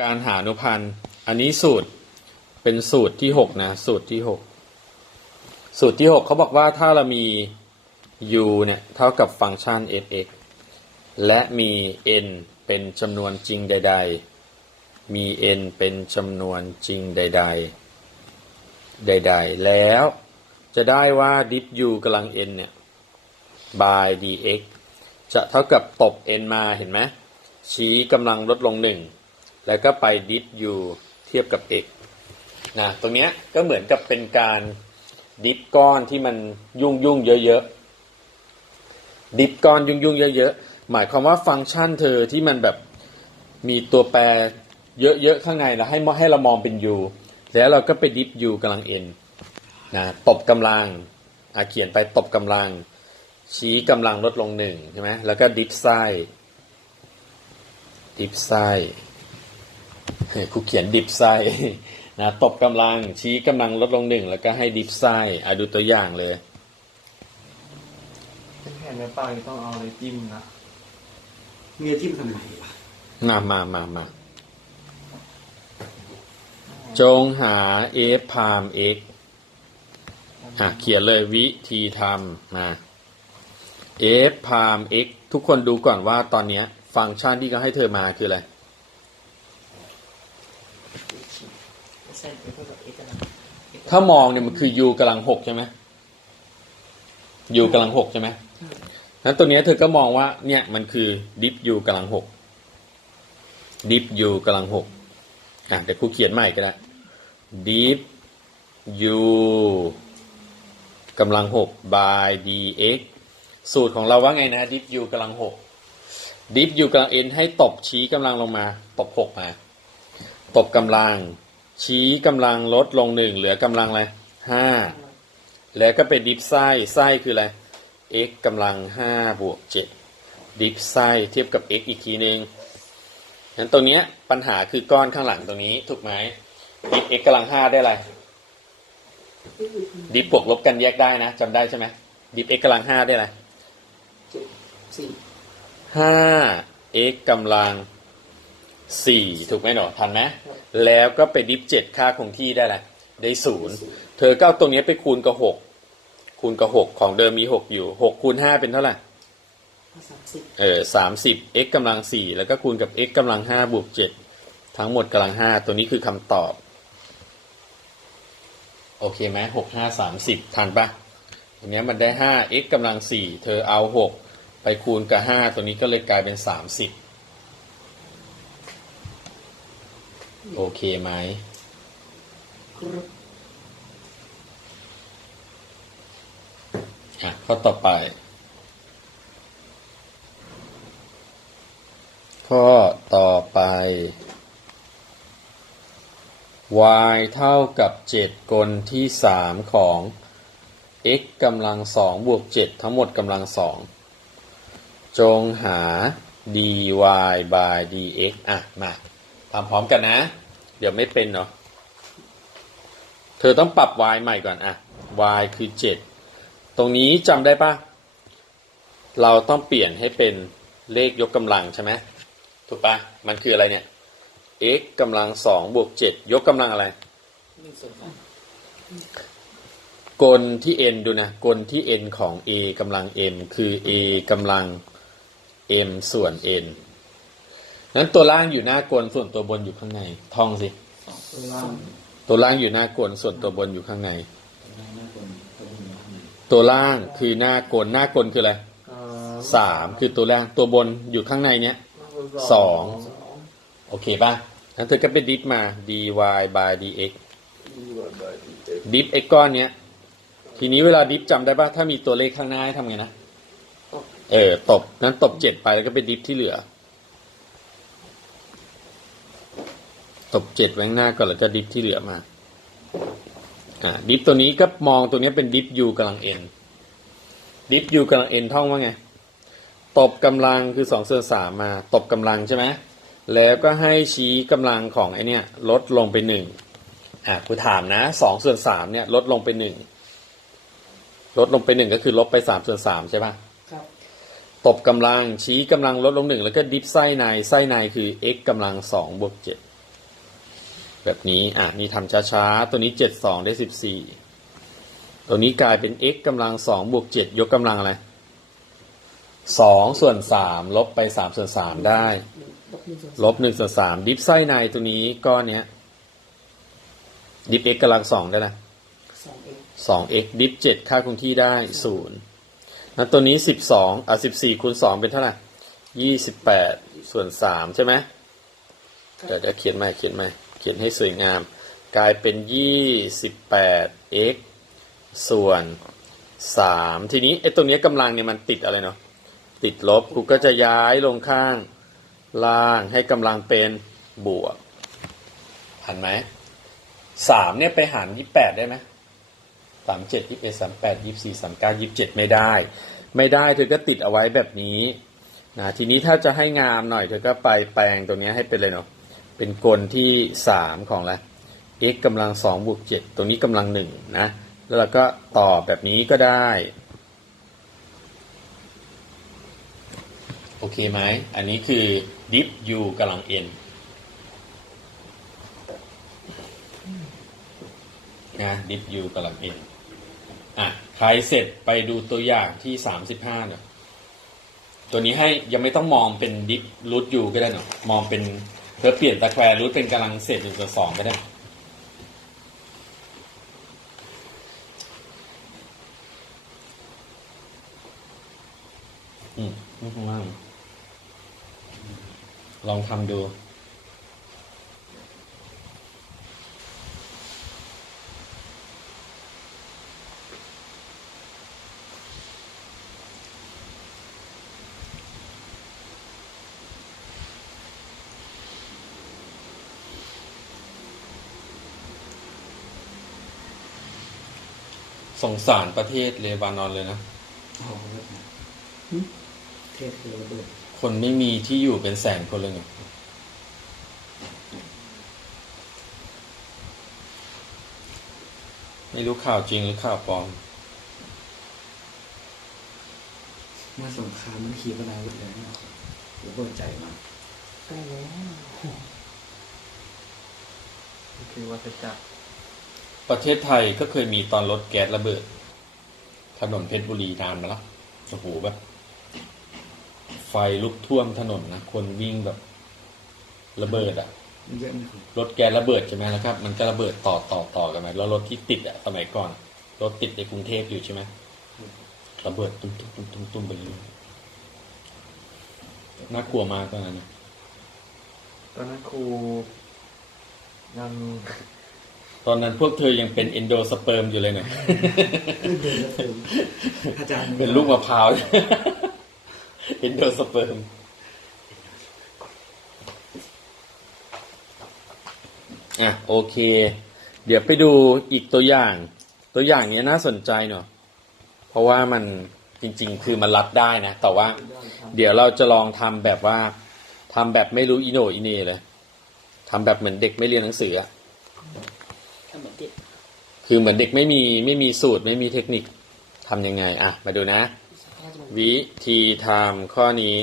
การหาอนุพันธ์ อันนี้สูตรเป็นสูตรที่หกนะ สูตรที่หกสูตรที่หกเขาบอกว่าถ้าเรามี u เนี่ยเท่ากับฟังก์ชัน f(x) และมี n เป็นจำนวนจริงใด ๆ มี n เป็นจำนวนจริงใด ๆ ใด ๆ แล้วจะได้ว่า diff u กำลัง n เนี่ย by dx จะเท่ากับตบ n มาเห็นไหมชี้กำลังลดลงหนึ่ง แล้วก็ไปดิฟ u เทียบกับ x นะตรงเนี้ยก็เหมือนกับเป็นการดิฟก้อนที่มันยุ่งยุ่งเยอะๆดิฟก้อนยุ่งยุ่งเยอะๆหมายความว่าฟังก์ชันเธอที่มันแบบมีตัวแปรเยอะๆข้างในแล้วให้ให้เรามองเป็น u แล้วเราก็ไปดิฟ u กำลัง n นะตบกำลังอะเขียนไปตบกำลัง ชี้กำลังลดลงหนึ่งใช่ไหมแล้วก็ดิฟไส้ดิฟไส้ เฮ้ยครูเขียนดิฟไส้นะตบกำลังชี้กำลังลดลงหนึ่งแล้วก็ให้ดิฟไส้อะดูตัวอย่างเลยเป็นแผ่นเนื้อปลานี่ต้องเอาอะไรจิ้มนะเมียจิ้มทำไมวะมามามามาจงหา f พาม x อะเขียนเลยวิธีทำมา f พาม x ทุกคนดูก่อนว่าตอนเนี้ย ฟังก์ชันที่เขาให้เธอมาคืออะไร เส้นเป็นเท่ากับ x กำลัง ถ้ามองเนี่ยมันคือ u กำลังหกใช่ไหม u กำลังหกใช่ไหมนั้นตัวนี้เธอก็มองว่า เนี่ยมันคือ dip u กำลังหก dip u กำลังหกอะเดี๋ยวครูเขียนใหม่ก็ได้ dip u กำลังหก by dx สูตรของเราว่าไงนะ dip u กำลังหก dip u กำลัง n ให้ตบชี้กำลังลงมา ตบหกมา ตบกำลัง ชี้กำลังลดลงหนึ่งเหลือกำลังอะไรห้าแล้วก็เป็นดิฟไส้ไส้คืออะไร x กำลังห้าบวกเจ็ดดิฟไส้เทียบกับ x อีกทีหนึ่งนั้นตรงเนี้ยปัญหาคือก้อนข้างหลังตรงนี้ถูกไหมดิฟ x กำลังห้าได้อะไร ดิฟบวกลบกันแยกได้นะจำได้ใช่ไหมดิฟ x กำลังห้าได้อะไรสี่ห้า x กำลัง สี่ถูกไหมหนอทันไหมแล้วก็ไปดิฟเจ็ดค่าคงที่ได้แหละไรได้ศูนย์เธอก็เอาตรงนี้ไปคูณกับหกคูณกับหกของเดิมมีหกอยู่หกคูณห้าเป็นเท่าไหร่สามสิบเออสามสิบ x กำลังสี่แล้วก็คูณกับ x กำลังห้าบวกเจ็ดทั้งหมดกำลังห้าตัวนี้คือคำตอบ โอเคไหมหกห้าสามสิบทันปะตรงเนี้ยมันได้ห้า x กำลังสี่เธอเอาหกไปคูณกับห้าตัวนี้ก็เลยกลายเป็นสามสิบ โอเคไหมอะข้อต่อไป ข้อต่อไป y เท่ากับ 7 กลที่ 3 ของ x กำลัง2บวก 7 ทั้งหมดกำลัง2จงหา dy by dx อะ มา ทำพร้อมกันนะ เดี๋ยวไม่เป็นเนาะเธอต้องปรับ y ใหม่ก่อนอะ y คือ7ตรงนี้จำได้ปะเราต้องเปลี่ยนให้เป็นเลขยกกำลังใช่ไหมถูกปะมันคืออะไรเนี่ย x กำลังสองบวกเจ็ดยกกำลังอะไรหนึ่งส่วนสองกลที่ n ดูนะกลที่ n ของ a กำลัง m คือ a กำลัง m ส่วน n นั้นตัวล่างอยู่หน้ากลส่วนตัวบนอยู่ข้างในท่องสิ ตัวล่างตัวล่างอยู่หน้ากลส่วนตัวบนอยู่ข้างในหน้าคนตัวหุ่นข้างในตัวล่างคือหน้ากลหน้ากลคืออะไรอ่าสามคือตัวล่างตัวบนอยู่ข้างในเนี้ยสองสองโอเคป่ะแล้วเธอก็ไปดิฟมา dy by dx ดิฟไอ้ก้อนเนี้ย ทีนี้เวลาดิฟจำได้ป่ะถ้ามีตัวเลขข้างหน้าให้ทำไงนะ เออตบนั้นตบเจ็ดไปแล้วก็ไปดิฟที่เหลือ ตบเจ็ดไว้ข้างหน้าก่อนแล้วก็ดิฟที่เหลือมาอ่าดิฟตัวนี้ก็มองตัวนี้เป็นดิฟ u กำลัง n ดิฟ u กำลัง n ท่องว่าไง ตบกำลังคือสองส่วนสามมา ตบกำลังใช่ไหมแล้วก็ให้ชี้กำลังของไอเนี่ยลดลงไปหนึ่งอะกูถามนะสองส่วนสามเนี่ยลดลงไปหนึ่งลดลงไปหนึ่งก็คือลบไปสามส่วนสามใช่ปะครับ ตบกำลังชี้กำลังลดลงหนึ่งแล้วก็ดิฟไส้ในไส้ในคือ x กำลังสองบวกเจ็ด แบบนี้ อะนี่ทำช้าๆ ตัวนี้เจ็ดสองได้สิบสี่ตัวนี้กลายเป็น x กำลังสองบวกเจ็ดยกกำลังอะไรสองส่วนสามลบไปสามส่วนสามได้ ลบหนึ่งส่วนสามดิฟไส้ในตัวนี้ก้อนเนี้ย ดิฟ x กำลังสองได้ละสองเอ็กสอง x ดิฟเจ็ดค่าคงที่ได้ศูนย์นั้นตัวนี้สิบสองอะสิบสี่คูณสองเป็นเท่าไหร่ยี่สิบแปดส่วนสามใช่ไหมเดี๋ยวเดี๋ยวเขียนใหม่เขียนใหม่ เขียนให้สวยงาม กลายเป็นยี่สิบแปด x ส่วนสามทีนี้ไอ้ตรงนี้กำลังเนี่ยมันติดอะไรเนาะติดลบกูก็จะย้ายลงข้างล่างให้กำลังเป็นบวกหันไหมสามเนี่ยไปหารยี่แปดได้ไหมสามเจ็ดยี่สิบเอ็ดสามแปดยี่สี่สามเก้ายี่สิบเจ็ดไม่ได้ ไม่ได้เธอก็ติดเอาไว้แบบนี้นะทีนี้ถ้าจะให้งามหน่อยเธอก็ไปแปลงตรงนี้ให้เป็นเลยเนาะ เป็นกลที่สามของอะ x กำลังสองบวกเจ็ดตรงนี้กำลังหนึ่งนะ แล้วเราก็ต่อแบบนี้ก็ได้ โอเคไหม อันนี้คือ diff u กำลัง n นะ diff u กำลัง n อะใครเสร็จไปดูตัวอย่างที่สามสิบห้าเนาะตัวนี้ให้ยังไม่ต้องมองเป็น diff root u ก็ได้เนาะมองเป็น เธอเปลี่ยนตะแควร์รูทเป็นกำลังเศษหนึ่งส่วนสองไปได้อืมนี่ข้างมากลองทำดู สงสารประเทศเลบานอนเลยนะโอ้โหเทศคือระเบิดคนไม่มีที่อยู่เป็นแสนคนเลยไงไม่รู้ข่าวจริงหรือข่าวปลอมเมื่อสงครามมันขีปนาวุธเลยนะระเบิดใจมากใกล้แล้วนี่คือวัฏจักร ประเทศไทยก็เคยมีตอนรถแก๊สระเบิด ถนนเพชรบุรีนานมาแล้วโอ้โหแบบ ไฟลุกท่วมถนนนะคนวิ่งแบบระเบิดอะมันเยอะรถแก๊สระเบิดใช่ไหมแล้วครับ มันก็ระเบิดต่อต่อต่อกันมาแล้วรถที่ติดอะสมัยก่อน รถติดในกรุงเทพอยู่ใช่ไหมระเบิดตุ้มตุ้มตุ้มตุ้มตุ้มไปเรื่อยน่ากลัวมากตอนนั้นตอนนั้นครูยัง ตอนนั้นพวกเธอยังเป็นเอนโดสเปิร์มอยู่เลยเนี่ยขึ้นเดินแล้วผมอาจารย์เป็นลูกมะพร้าวเอนโดสเปิร์มอะโอเค เดี๋ยวไปดูอีกตัวอย่าง ตัวอย่างเนี้ยน่าสนใจเนาะเพราะว่ามันจริง ๆ คือมันรับได้นะ แต่ว่า เดี๋ยวเราจะลองทำแบบว่าทำแบบไม่รู้อีโหนอีเหนเลยทำแบบเหมือนเด็กไม่เรียนหนังสืออะทำ เหมือนเด็ก คือเหมือนเด็กไม่มีไม่มีสูตรไม่มีเทคนิคทำยังไง อะ มาดูนะถ้าจะมันวิธีทำข้อนี้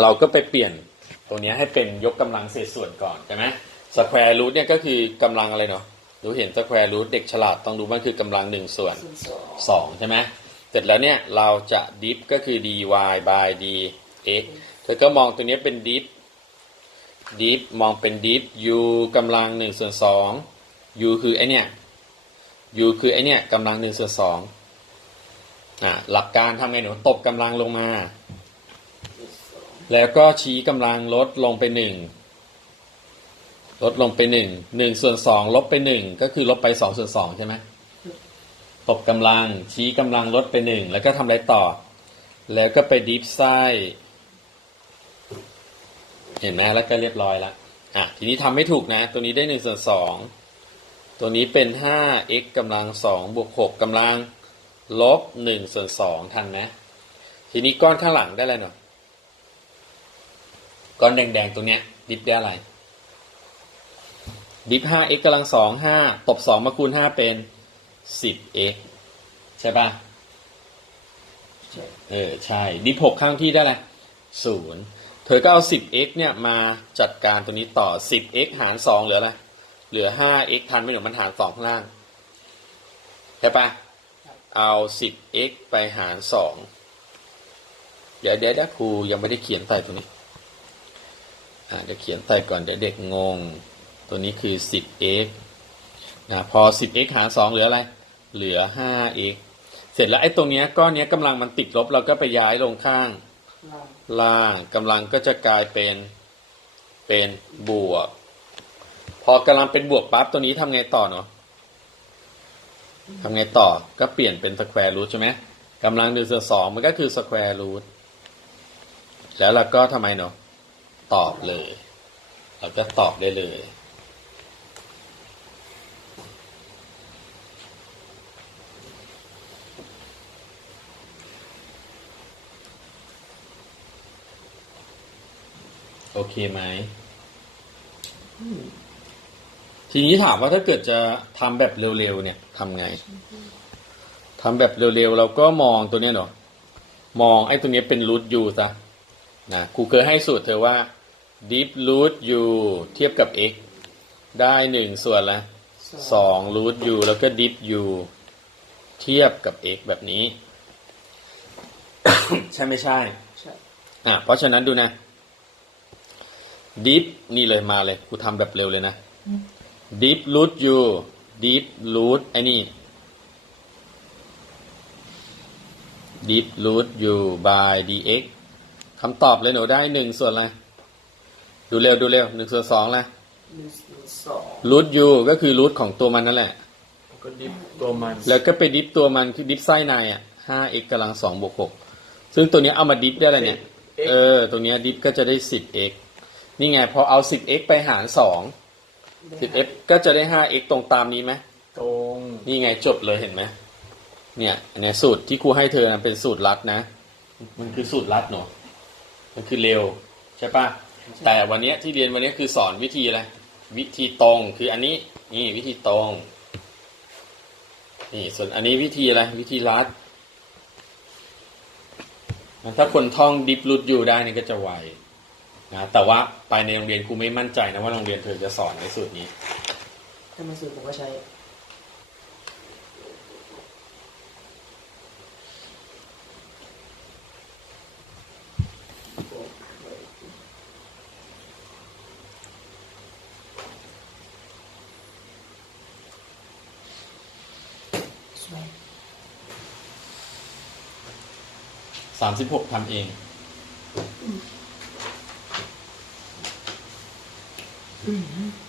เราก็ไปเปลี่ยนตรงเนี้ยให้เป็นยกกำลังเศษส่วนก่อนใช่ไหมสแควร์รูทเนี่ยก็คือกำลังอะไรเนาะรู้เห็นสแควร์รูทเด็กฉลาดต้องรู้มันคือกำลังหนึ่งส่วนส่วนสองสองใช่ไหมเสร็จแล้วเนี่ยเราจะดิฟก็คือ dy by dx เธอก็มองตัวเนี้ยเป็นดิฟ ดิฟมองเป็นดิฟ u กำลังหนึ่งส่วนสอง u คือไอเนี่ย u คือไอเนี่ยกำลังหนึ่งส่วนสองอะหลักการทำไงหนูตบกำลังลงมา แล้วก็ชี้กำลังลดลงไปหนึ่งลดลงไปหนึ่งหนึ่งส่วนสองลบไปหนึ่งก็คือลบไปสองส่วนสองใช่ไหมตบกำลังชี้กำลังลดไปหนึ่งแล้วก็ทำอะไรต่อ แล้วก็ไปดิฟไส้ เห็นไหมแล้วก็เรียบร้อยแล้วอะทีนี้ทำให้ถูกนะ ตัวนี้ได้หนึ่งส่วนสองตัวนี้เป็นห้า x กำลังสองบวกหกกำลังลบหนึ่งส่วนสองทันไหมทีนี้ก้อนข้างหลังได้อะไรเนาะก้อนแดงๆตัวเนี้ยดิฟได้อะไร ดิฟห้า x กำลังสองห้าตบสองมาคูณห้าเป็นสิบ x ใช่ปะใช่เออ ใช่ ดิฟหกข้างที่ได้แหละศูนย์ เธอก็เอา 10x เนี่ยมาจัดการตัวนี้ต่อ 10x หาร 2 เหลืออะไร เหลือ 5x ทันไม่หนูมันหาร 2 ข้างล่างใช่ปะเอา 10x ไปหาร2เดี๋ยวเดี๋ยวเดี๋ยวครูยังไม่ได้เขียนใส่ตัวนี้อ่าเดี๋ยวเขียนใส่ก่อนเดี๋ยวเด็กงง ตัวนี้คือ 10x นะพอ 10x หาร 2 เหลืออะไร เหลือ 5x เสร็จแล้วไอ้ตรงเนี้ยก้อนเนี้ยกำลังมันติดลบเราก็ไปย้ายลงข้าง ล่างกำลังก็จะกลายเป็นเป็นบวก พอกำลังเป็นบวกปั๊บตัวนี้ทำไงต่อเนาะทำไงต่อก็เปลี่ยนเป็นสแควร์รูทใช่ไหมกำลังหนึ่งส่วนสองมันก็คือสแควร์รูทแล้วเราก็ทำไมเนาะตอบเลย เราก็ตอบได้เลย โอเคไหมทีนี้ถามว่าถ้าเกิดจะทำแบบเร็วๆเนี่ยทำไงทำแบบเร็วๆเราก็มองตัวเนี้ยเนาะมองไอ้ตัวเนี้ยเป็น root u ซะนะครูเคยให้สูตรเธอว่า deep root u เทียบกับ x ได้หนึ่งส่วนละสอง root u แล้วก็ deep u เทียบกับ x แบบนี้ ใช่ไม่ใช่ ใช่ อะเพราะฉะนั้นดูนะ deep นี่เลยมาเลยกูทำแบบเร็วเลยนะ deep root u deep root ไอ้นี่ deep root u by dx คำตอบเลยหนูได้หนึ่งส่วนอะไร ดูเร็วดูเร็วหนึ่งส่วนสองละหนึ่งสอง root u ก็คือ root ของตัวมันนั่นแหละแล้วก็ดิฟตัวมัน แล้วก็ไปดิฟตัวมันคือดิฟไส้ในอะห้า x กำลังสองบวกหกซึ่งตัวเนี้ยเอามาดิฟได้อะไรเนี่ย เออตรงเนี้ยดิฟก็จะได้สิบ x นี่ไงพอเอาสิบ x ไปหารสองสิบ x ก็จะได้ห้า x ตรงตามนี้ไหมตรงนี่ไงจบเลยเห็นไหมเนี่ยอันเนี้ยสูตรที่ครูให้เธอนะเป็นสูตรลัดนะ มันคือสูตรลัดเนอะมันคือเร็วใช่ปะแต่วันเนี้ยที่เรียนวันเนี้ยคือสอนวิธีอะไรวิธีตรงคืออันนี้นี่วิธีตรงนี่ส่วนอันนี้วิธีอะไรวิธีลัด ถ้าคนท่องดิฟรูดอยู่ได้นี่ก็จะไว นะแต่ว่าไปในโรงเรียนครูไม่มั่นใจนะว่าโรงเรียนเธอจะสอนในสูตรนี้ถ้ามาซื้อผมก็ใช้สวยสามสิบหกทำเอง อืม